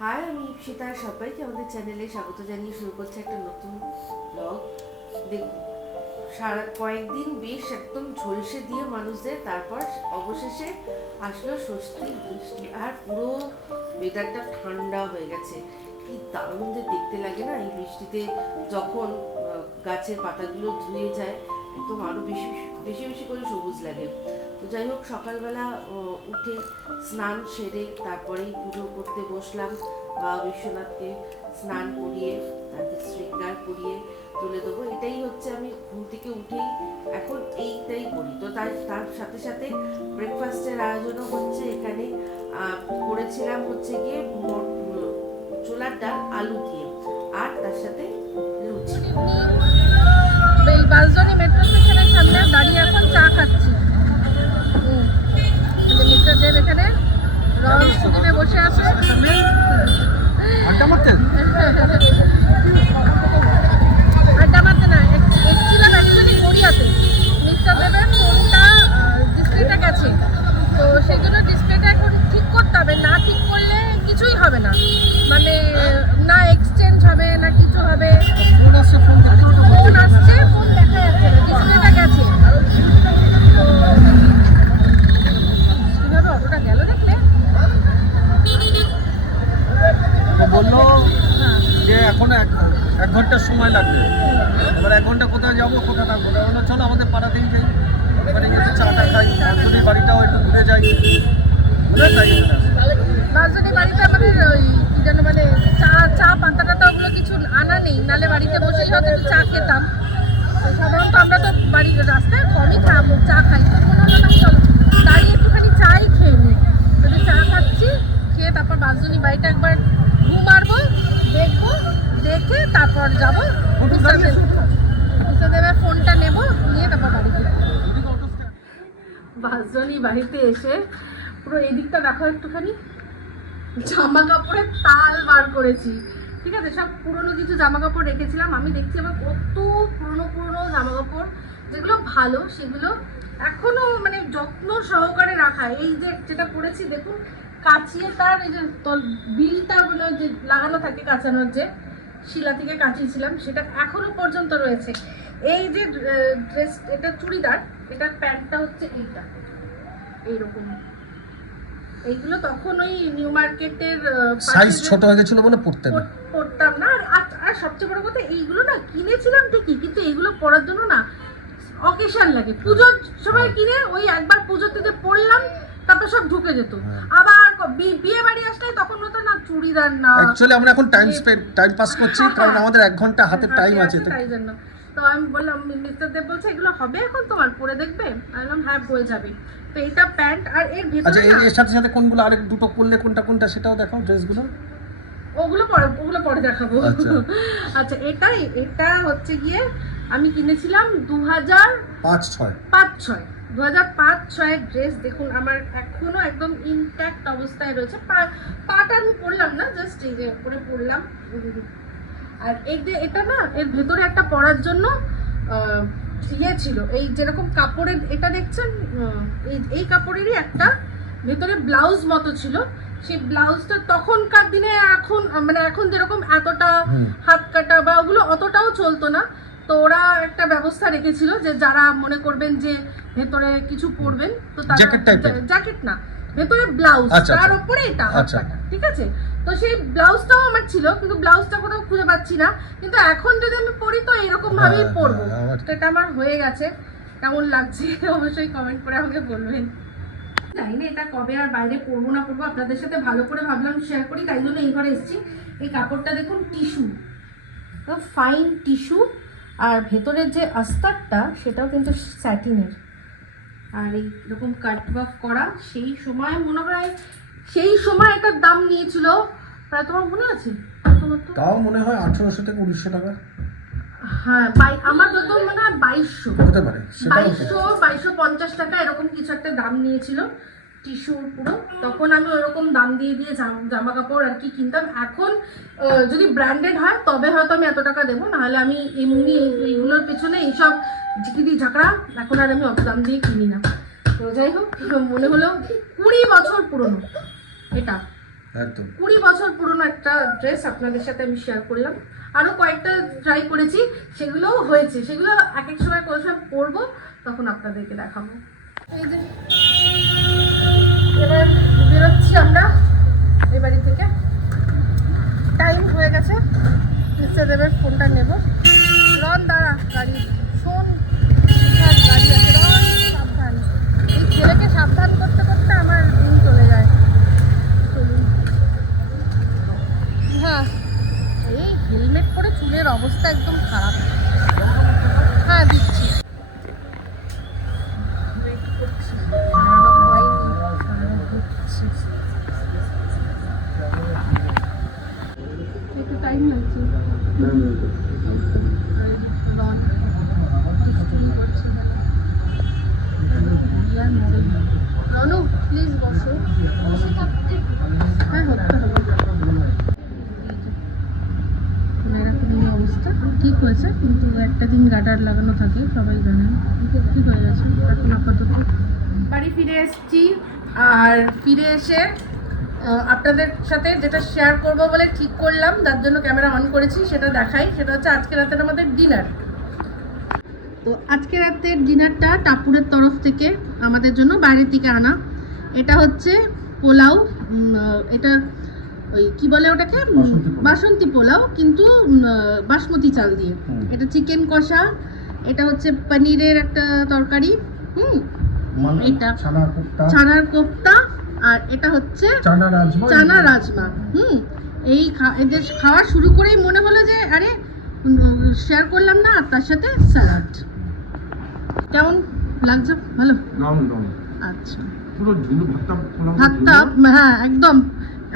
High, আমি ইপসিতা। সবাইকে আমাদের চ্যানেলে স্বাগত জানিয়ে শুরু করছে একটা নতুন ব্লগ। দেখুন, সারা কয়েকদিন বেশ একদম ঝলসে দিয়ে মানুষদের, তারপর অবশেষে আসলো স্বস্তির বৃষ্টি, আর পুরো ওয়েদারটা ঠান্ডা হয়ে গেছে। কি দারুণ যে দেখতে লাগে না এই বৃষ্টিতে, যখন গাছের পাতাগুলো ধুয়ে যায়, একদম আরো বেশি বেশি বেশি করে সবুজ লাগে। তো যাই হোক, সকালবেলা উঠে স্নান সেরে তারপরেই পুজো করতে বসলাম। বা বিশ্বনাথকে স্নান করিয়ে তাকে শৃঙ্গার করিয়ে তুলে দেবো, এটাই হচ্ছে আমি ঘুম থেকে উঠেই এখন এইটাই করি। তো তার সাথে সাথে ব্রেকফাস্টের আয়োজনও হচ্ছে এখানে। করেছিলাম হচ্ছে গিয়ে ছোলার ডাল আলু দিয়ে, আর তার সাথে লুচি। এই বাসজনি মেট্রো স্টেশনের সামনে দাঁড়িয়ে এখন চা খাচ্ছি। মিস্টার দেব এখানে রঙে বসে আছে। আড্ডা মারতে না, এসেছিলাম অ্যাকচুয়ালি গড়িয়াতে। মিস্টার দেবের ফোনটা ডিসপ্লেটা গেছে, তো সেই জন্য ডিসপ্লেটা এখন ঠিক করতে হবে। না ঠিক করলে কিছুই হবে না, মানে না এক্সচেঞ্জ হবে না কিছু হবে। ফোন আসছে, ফোন দেখা যাচ্ছে না, ডিসপ্লেটা গেছে। তো কিভাবে অটোটা গেল দেখলে? বললো হ্যাঁ, যে এখন এক ঘন্টার সময় লাগবে। এবার 1 ঘন্টা কোথায় যাবো, কোথায় থাকবো? বললো চলো আমাদের পাড়াতেই যাই, ওখানে গিয়ে চাটা খাই, বান্ধবীর বাড়িটাও একটু ঘুরে যাই। বুঝলে তাই বাসজনি বাড়িতে আমাদের ওই কি যেন মানে চা পাতা টাতা ওগুলো কিছু আনা নেই, নালে বাড়িতে বসেই হয়তো একটু চা খেতাম। তো সাধারণত আমরা তো বাড়ির রাস্তায় কমই চা খাই, তো মনে হলো না চলো দাঁড়িয়ে একটুখানি চাই খেয়ে নিই। যদি চা খাচ্ছি, খেয়ে তারপর বাসজনি বাড়িটা একবার মারবো, দেখবো, দেখে তারপর যাবো। মিস্টার দেবের ফোনটা নেবো, নিয়ে তারপর বাড়ি ফিরবো। বাসজনি বাড়িতে এসে পুরো এই দিকটা দেখো একটুখানি, জামা কাপড়ের তাল বার করেছি। ঠিক আছে, সব পুরনো কিছু জামা কাপড় রেখেছিলাম। আমি দেখছি আমার কত পুরনো জামা কাপড়, যেগুলো ভালো সেগুলো এখনো মানে যত্ন সহকারে রাখা। এই যে যেটা পরেছি দেখুন, কাচিয়ে তার এই যে বিলটা মানে যে লাগানো থাকে কাচানোর, যে শিলা থেকে কাচিয়েছিলাম, সেটা এখনো পর্যন্ত রয়েছে। এই যে ড্রেস, এটা চুড়িদার, এটার প্যান্টটা হচ্ছে এইরকম। এইগুলো তখন ওই নিউ মার্কেটের সাইজ ছোট হয়ে গেছিল বলে পড়তাম না। আর সবচেয়ে বড় কথা, এইগুলো না কিনেছিলাম ঠিকই, কিন্তু এইগুলো পরার জন্য না অকেশন লাগে। পুজোর সময় কিনে ওই একবার পুজোতে যে পরলাম, তারপর সব ঢুকে যেত। আবার বিয়ে বাড়ি আসলে তখন হতো না চুড়িদার না। অ্যাকচুয়ালি আমরা এখন টাইম পাস করছি, কারণ আমাদের 1 ঘন্টা হাতে টাইম আছে। তাই জন্য তো আমি বললাম, মিস্টার দেব বলছে এগুলো হবে এখন তোমার পরে দেখবে। আমি বললাম হ্যাঁ হয়ে যাবে। তো এটা প্যান্ট, আর এর আচ্ছা, ভিতরে এর সাথে সাথে কোনগুলো আরেক দুটো করলে কোনটা সেটাও দেখাও, ড্রেসগুলো। ওগুলো পরে দেখাবো। আচ্ছা, এটা হচ্ছে গিয়ে আমি কিনেছিলাম 2005-06 ড্রেস। দেখুন আমার এখনো একদম ইনট্যাক্ট অবস্থায় রয়েছে। পাটা আমি পরলাম না, জাস্ট এই যে পরে পরলাম। আর এই যে এটা না, এর ভেতরে একটা পরার জন্য ইয়ে ছিল, এই যেরকম কাপড়ের এটা দেখছেন, এই কাপড়েরই একটা ভেতরে ব্লাউজ মতো ছিল। সেই ব্লাউজটা তখনকার দিনে, এখন যেরকম এতটা হাত কাটা বা ওগুলো অতটাও চলতো না। তো ওরা একটা ব্যবস্থা রেখেছিল যে যারা মনে করবেন যে ভেতরে কিছু পরবেন, তো তারা জ্যাকেট না, ভেতরে ব্লাউজ, তার উপরে এটা হাত কাটা। ঠিক আছে, তো সেই ব্লাউজটাও আমার ছিল, কিন্তু ব্লাউজটা কোথাও খুঁজে পাচ্ছি না। কিন্তু এখন যদি আমি পরি তো এরকম ভাবেই পরবো। তো এটা আমার হয়ে গেছে। কেমন লাগছে অবশ্যই কমেন্ট করে আমাকে বলবেন। জানি না এটা কবে আর বাইরে পরবো না পরবো, আপনাদের সাথে ভালো করে ভাবলাম শেয়ার করি, তাই জন্য এই ঘরে এসেছি। এই কাপড়টা দেখুন, টিস্যু, ফাইন টিস্যু, আর ভেতরের যে আস্তারটা সেটাও কিন্তু স্যাটিনের। আর এইরকম কাট ওয়ার্ক করা। সেই সময় মনে হয় এটার দাম নিয়েছিল প্রায়, তোমার মনে আছে? তাও মনে হয় 1800 থেকে 1900 টাকা। হ্যাঁ, আমার যত মনে হয় 2200 হতে পারে, 2250 টাকা এরকম কিছু একটা দাম নিয়েছিল টিস্যুর পুরো। তখন আমি ওরকম দাম দিয়ে জামা কাপড় আর কি কিনতাম। এখন যদি ব্র্যান্ডেড হয় তবে হয়তো আমি এত টাকা দেবো, নাহলে আমি এমনি এইগুলোর পেছনে এইসব ঝিকিরি ঝাঁকড়া এখন আর আমি অত দাম দিয়ে কিনি না। তো যাই হোক, মনে হলো 20 বছর পুরনো এটা। একদম 20 বছর পুরনো একটা ড্রেস আপনাদের সাথে আমি শেয়ার করলাম। আরও কয়েকটা ট্রাই করেছি, সেগুলোও হয়েছে, সেগুলো এক এক সময় কোনো সময় পরবো, তখন আপনাদেরকে দেখাবো। এই যে এবার বেরোচ্ছি আমরা এই বাড়ি থেকে, টাইম হয়ে গেছে। মিস্টার দেবের ফোনটা নেব। রন দাঁড়া, গাড়ি শোন, গাড়ি আছে, রন সাবধান। এই ছেলেকে সাবধান করতে করতে আমার দিন চলে যায়। চলুন। হ্যাঁ, এই হেলমেট পরে চুলের অবস্থা একদম খারাপ। হ্যাঁ দিচ্ছি। ওয়েট করছি, সারানো হয়নি, সারানো হচ্ছে। একটু টাইম লাগছে। রন দুষ্টুমি করছে। রনু প্লিজ বসো। হ্যাঁ হতে হবে। এরকমই অবস্থা, ঠিক হয়েছে, কিন্তু একটা দিন গার্ডার লাগানো থাকে, সবাই জানেন। ঠিক হয়ে গেছে এখন আপাতত। বাড়ি ফিরে এসেছি, আর ফিরে এসে আপনাদের সাথে যেটা শেয়ার করব বলে ঠিক করলাম, যার জন্য ক্যামেরা অন করেছি, সেটা দেখাই। সেটা হচ্ছে আজকে রাতের আমাদের ডিনার। তো আজকে রাতের ডিনারটা টাপুরের তরফ থেকে আমাদের জন্য বাইরের থেকে আনা। এটা হচ্ছে পোলাও, এটা ওই কি বলে ওটাকে, বাসন্তী পোলাও, কিন্তু বাসমতি চাল দিয়ে। এটা চিকেন কষা, এটা হচ্ছে পনিরের একটা তরকারি, এটা ছানার কোফতা, আর এটা হচ্ছে চানা রাজমা। এদের খাওয়া শুরু করেই মনে হলো যে আরে শেয়ার করলাম না, আর তার সাথে স্যালাড। কেমন লাগছে? ভালো? আচ্ছা, পুরো ঝুলো ভাতটা হ্যাঁ একদম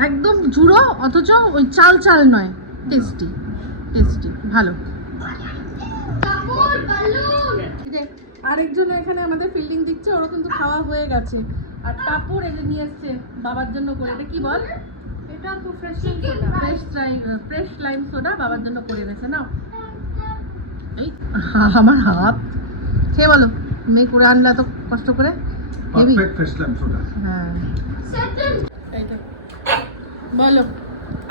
একদম ঝুড়ো, অথচ ওই চাল চাল নয়, টেস্টি টেস্টি, ভালো। আরেকজন এখানে আমাদের ফিল্ডিং দিচ্ছে, ওরও কিন্তু খাওয়া হয়ে গেছে। আর কাপড় এনে নিয়ে এসছে বাবার জন্য করে। এটা কি বল? এটা তো ফ্রেশ লাইম সোডা বাবার জন্য করে এনেছে। নাও, এই আমার হাত খেয়ে বলো, মেয়ে করে আনলে এত কষ্ট করে। হ্যাঁ, বলো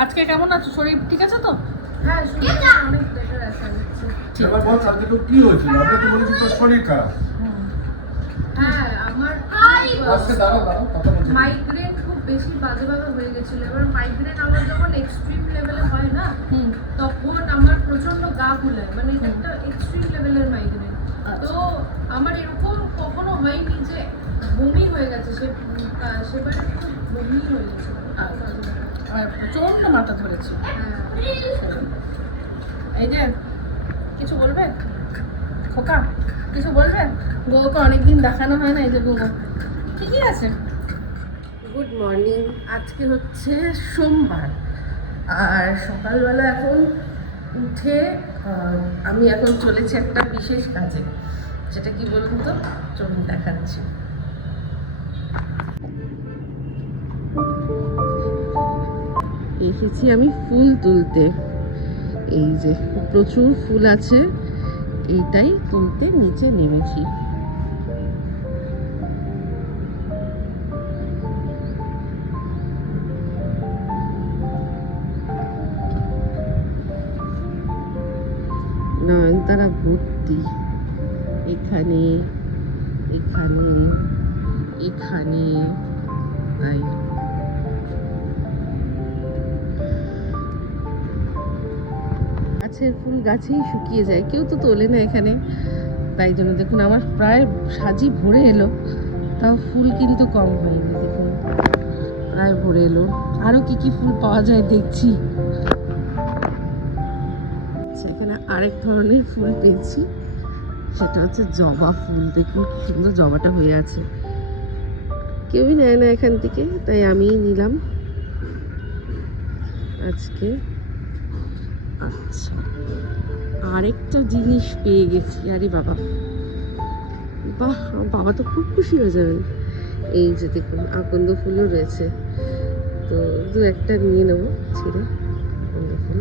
আজকে কেমন আছো? শরীর ঠিক আছে তো? হ্যাঁ, শরীর অনেক বেটার আছে। এবার বল আজকে তো কি হয়েছিল? আমরা তো বলেছি তোর শরীর খারাপ। হ্যাঁ, আমার আজকে দাঁড়াও কথা বলছি। মাইগ্রেন খুব বেশি বাজে হয়ে গেছিল। এবার মাইগ্রেন আমার যখন এক্সট্রিম লেভেলে হয় না, তখন আমার প্রচন্ড গা গুলায়, মানে এটা একটা এক্সট্রিম লেভেলের মাইগ্রেন। তো আমার এরকম কখনো হয়নি যে বমি হয়ে গেছে, সেবারে খুব বমি হয়ে গেছে, প্রচন্ড মাথা ধরেছে। এই যে কিছু বলবে খোকা? কিছু বলবে? গোকে অনেকদিন দেখানো হয় না, এই যে গোগো ঠিকই আছে। Good morning. আজকে হচ্ছে সোমবার, আর সকালবেলা এখন উঠে আমি এখন চলেছি একটা বিশেষ কাজে। সেটা কি বলুন তো, চলুন দেখাচ্ছি। এসেছি আমি ফুল তুলতে। এই যে প্রচুর ফুল আছে, এইটাই তুলতে নিচে নেমেছি। নয়নতারা ভর্তি, এখানে এখানে এখানে, তাই গাছের ফুল গাছেই শুকিয়ে যায়, কেউ তো তোলে না এখানে। তাই জন্য দেখুন আমার প্রায় সাজি ভরে এলো, তাও ফুল কিন্তু কম হয়নি। দেখুন প্রায় ভরে এলো। আরো কি কি ফুল পাওয়া যায় দেখছি। সেখানে আরেক ধরনের ফুল পেয়েছি, সেটা হচ্ছে জবা ফুল। দেখুন কি সুন্দর জবাটা হয়ে আছে, কেউই নেয় না এখান থেকে, তাই আমিই নিলাম আজকে। আচ্ছা, আরেকটা জিনিস পেয়ে গেছি। আরে বাবা, বাহ, আমার বাবা তো খুব খুশি হয়ে যাবেন। এই যে দেখুন আকন্দ ফুলও রয়েছে, তো দু একটা নিয়ে নেবো ছেড়ে। আকন্দ ফুল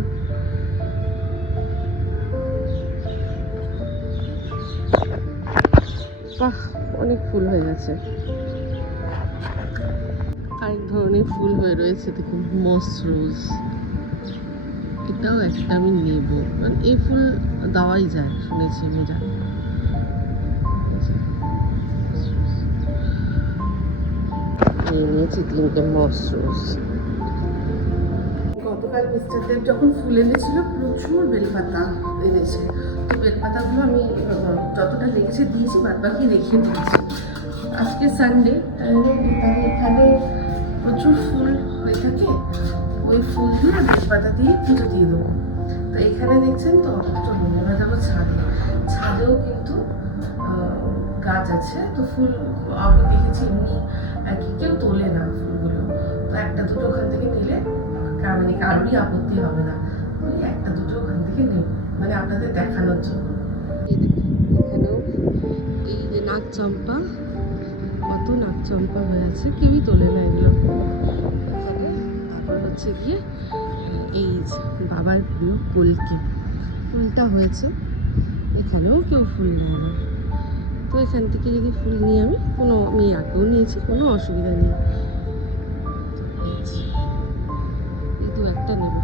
বাহ, অনেক ফুল হয়ে গেছে। আর আরেক ধরনের ফুল হয়ে রয়েছে দেখুন, মস রোজ। এটাও একটা আমি নেব, মানে এই ফুল দেওয়াই যায় শুনেছি মেয়েরা। নিয়েছি 3টে মস রোজ। গতকাল মিস্টার দেব যখন ফুল এনেছিল প্রচুর বেলপাতা এনেছে, তো বেলপাতাগুলো আমি যতটা লেগেছে দিয়েছি, বাদ বাকি রেখে দিয়েছি। আজকে সানডে, এখানে প্রচুর ফুল হয়ে থাকে, ওই ফুল দিয়ে বেলপাতা দিয়ে পুজো দিয়ে দেবো। তো এখানে দেখছেন তো, চলুন এবার যাবো ছাদে। ছাদেও কিন্তু গাছ আছে, তো ফুল আমি দেখেছি এমনি আর কি কেউ তোলে না ফুলগুলো, তো একটা দুটো ওখান থেকে নিলে মানে কারোরই আপত্তি হবে না, ওই একটা দুটো ওখান থেকে নেব, মানে আপনাদের দেখানোর জন্য। এখানেও এই যে নাক চম্পা, কত নাক চম্পা হয়ে আছে, কেউই তোলে না এগুলো। তারপর হচ্ছে গিয়ে এই বাবার প্রিয় কলকি ফুলটা হয়েছে, এখানেও কেউ ফুল নেয় না, তো এখান থেকে যদি ফুল নিই আমি আগেও নিয়েছি, কোনো অসুবিধা নেই। এই দু একটা নেব,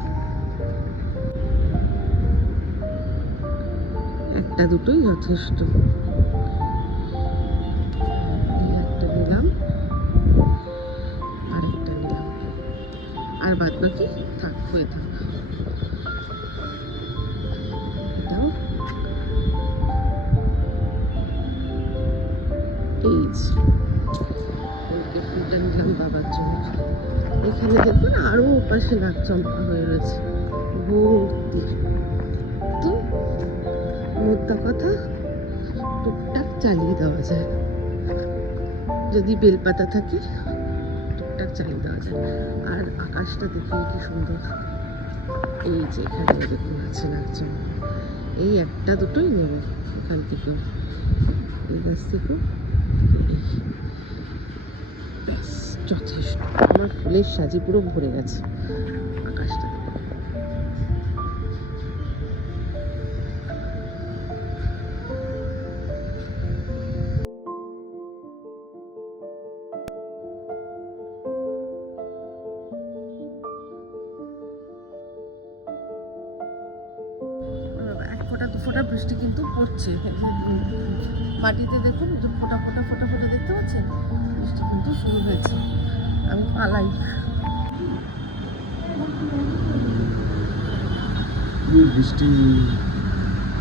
একটা দুটোই যথেষ্ট। এই একটা নিলাম, আর একটা নিলাম, আর বাদ বাকি থাক, হয়ে থাক। এটাও এই ফুলটা নিলাম বাবার জন্য। এখানে দেখুন আরো ওপাশে নাক চম্পা হয়ে রয়েছে ভর্তি। তো মোদ্দা কথা, টুকটাক চালিয়ে দেওয়া যায়, যদি বেলপাতা থাকে টুকটাক চালিয়ে দেওয়া যায়। আর আকাশটা দেখুন কি সুন্দর, এই যে এখানে দেখুন আছে নাক চম্পা, এই একটা দুটোই নেব এখান থেকেও, এই গাছ থেকেও, ব্যাস যথেষ্ট। আমার ফুলের সাজি পুরো ভরে গেছে আকাশটা। এক ফোঁটা দু ফোঁটা বৃষ্টি কিন্তু পড়ছে, মাটিতে দেখুন যে ফোঁটা ফোঁটা ফোঁটা ফোঁটা দেখতে পাচ্ছেন, বৃষ্টি কিন্তু শুরু হয়েছে। আমি পালাই। বৃষ্টি,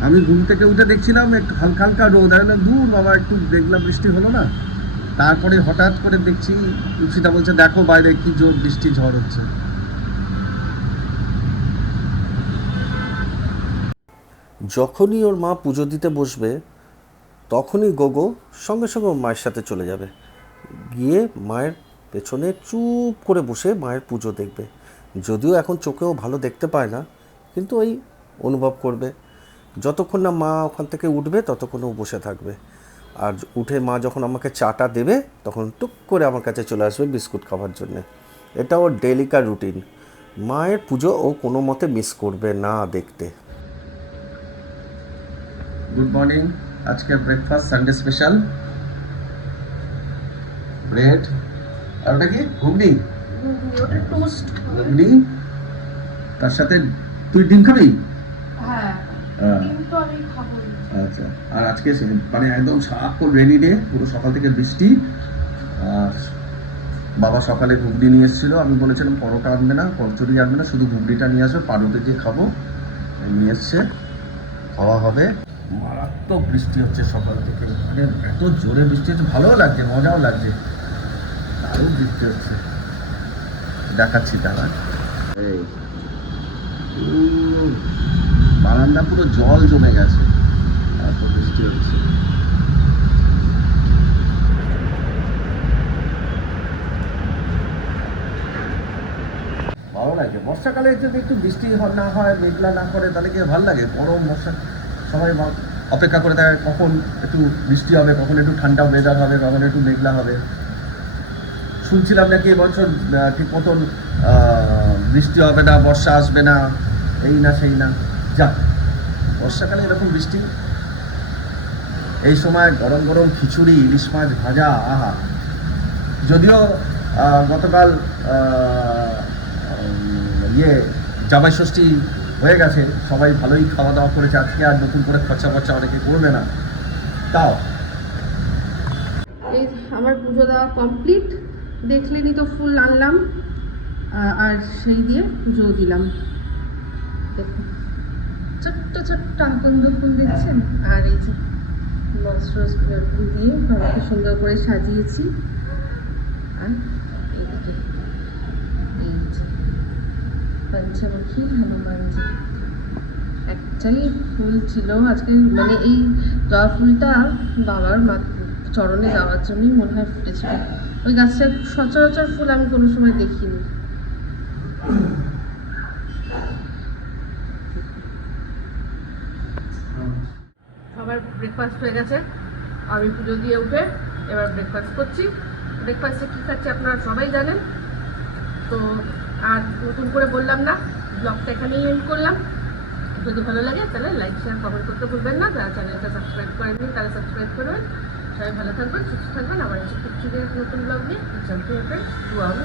আমি ঘুম থেকে উঠে দেখছিলাম একটু হালকা হালকা রোদ, আর দূর বাবা একটু দেখলাম বৃষ্টি হলো না, তারপরে হঠাৎ করে দেখছি রুচিতা বলছে দেখো বাইরে কি জোর বৃষ্টি ঝড় হচ্ছে। যখনই ওর মা পুজো দিতে বসবে তখনই গোগো সঙ্গে সঙ্গে ওর মায়ের সাথে চলে যাবে, গিয়ে মায়ের পেছনে চুপ করে বসে মায়ের পুজো দেখবে। যদিও এখন চোখেও ভালো দেখতে পায় না, কিন্তু ওই অনুভব করবে। যতক্ষণ না মা ওখান থেকে উঠবে ততক্ষণ ও বসে থাকবে, আর উঠে মা যখন আমাকে চাটা দেবে তখন টুক করে আমার কাছে চলে আসবে বিস্কুট খাওয়ার জন্যে। এটা ওর ডেলিকার রুটিন। মায়ের পুজো ও কোনো মতে মিস করবে না দেখতে। গুড মর্নিং, আজকে ব্রেকফাস্ট সানডে স্পেশাল ব্রেড, আর ওটা কি ঘুগনি, ওটা টোস্ট। ঘুগনি তার সাথে তুই ডিম খাবি? হ্যাঁ, হ্যাঁ। ডিম তো আমি খাবো। আচ্ছা, আর আজকে মানে একদম সারাক্ষণ রেনি ডে, পুরো সকাল থেকে বৃষ্টি। আর বাবা সকালে ঘুগনি নিয়ে এসেছিলো, আমি বলেছিলাম পরোটা আনবে না, কচুরি আনবে না, শুধু ঘুগনিটা নিয়ে আসবে, পাড়ুতে গিয়ে খাবো। নিয়ে এসছে, খাওয়া হবে। মারাত্মক বৃষ্টি হচ্ছে সকাল থেকে, মানে এত জোরে বৃষ্টি হচ্ছে, ভালোও লাগছে, মজাও লাগছে, দারুণ বৃষ্টি হচ্ছে। দেখাচ্ছি দাঁড়া, এই বারান্দা পুরো জল জমে গেছে, এত বৃষ্টি হচ্ছে। ভালো লাগে বর্ষাকালে যদি একটু বৃষ্টি না হয়, মেঘলা না করে, তাহলে কি ভালো লাগে? গরম বর্ষা সবাই অপেক্ষা করে থাকে কখন একটু বৃষ্টি হবে, কখন একটু ঠান্ডা ওয়েদার হবে, কখন একটু মেঘলা হবে। শুনছিলাম নাকি এবছর ঠিক মতন বৃষ্টি হবে না, বর্ষা আসবে না, এই না সেই না। যাক, বর্ষাকালে এরকম বৃষ্টি, এই সময় গরম গরম খিচুড়ি, ইলিশ মাছ ভাজা, আহা। যদিও গতকাল জামাই ষষ্ঠী হয়ে গেছে, সবাই ভালোই খাওয়া দাওয়া করেছে, আজকে আর নতুন করে খরচা অনেকে করবে না। তাও এই আমার পুজো দেওয়া কমপ্লিট, দেখলেনি তো ফুল আনলাম আর সেই দিয়ে পুজো দিলাম। দেখুন ছোট্ট ছোট্ট আকন্দ ফুল দিচ্ছেন, আর এই যে রোজ ফুল দিয়ে বাবাকে সুন্দর করে সাজিয়েছি। আর এইদিকে এই যে পঞ্চমুখী হনুমানজি একটাই ফুল ছিল আজকে, মানে এই জবা ফুলটা বাবার চরণে যাওয়ার জন্যই মনে হয় ফুটেছিল। ওই গাছটা সচরাচর ফুল আমি কোনো সময় দেখিনি। সবার ব্রেকফাস্ট হয়ে গেছে, আমি পুজো দিয়ে উঠে এবার ব্রেকফাস্ট করছি। ব্রেকফাস্টে কী খাচ্ছি আপনারা সবাই জানেন, তো আর নতুন করে বললাম না, ব্লগটা এখানেই এন্ড করলাম। যদি ভালো লাগে তাহলে লাইক শেয়ার কমেন্ট করতে ভুলবেন না, যারা চ্যানেলটা সাবস্ক্রাইব করেননি তারা সাবস্ক্রাইব করবেন। সবাই ভালো থাকবেন, সুস্থ থাকবেন। আমার হচ্ছে খুব নতুন ব্লগ নিয়ে জানতে হবে, দোয়া আমি